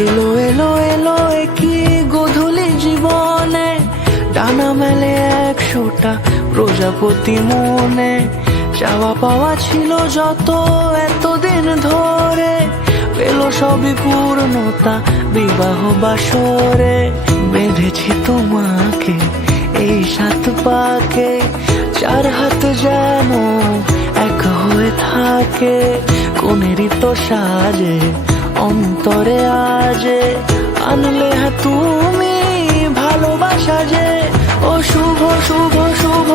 এলো এলো এলো কি গোধূলি জীবনে, ডানা মেলে 100টা প্রজাপতি মনে। চাওয়া পাওয়া ছিল যত এতদিন ধরে, পেল সবই পূর্ণতা বিবাহ বাসরে। বেঁধেছি তোমাকে এই 7 পাকে, 4 হাত যেন এক হয়ে থাকে। কোনেরই তো সাজে অন্তরে আজে, আনলে তুমি ভালোবাসা যে। ও শুভ শুভ শুভ